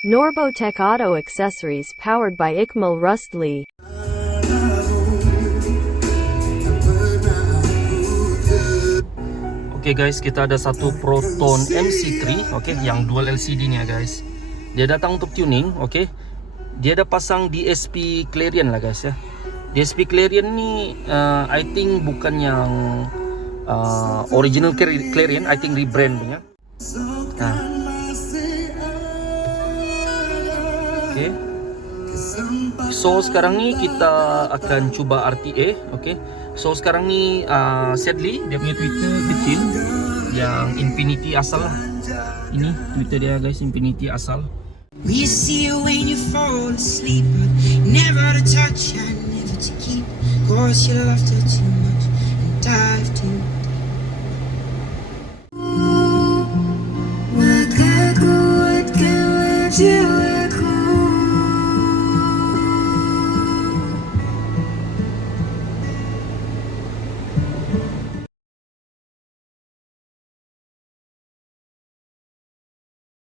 Norbotech Auto Accessories powered by Ikmal Rustli. Okay guys, kita ada satu Proton MC3, okay, yang dual LCD ni guys. Dia datang untuk tuning, okay. Dia ada pasang DSP Clarion lah guys ya. DSP Clarion ni I think bukan yang original Clarion, I think rebrand punya. Okay. So sekarang ni kita akan cuba RTA, okay. So sekarang ni sadly dia punya Twitter kecil yang Infinity asal lah. Ini Twitter dia guys, Infinity asal. We see you when you fall asleep, but never to touch and never to keep. Cause you loved her too much and dive too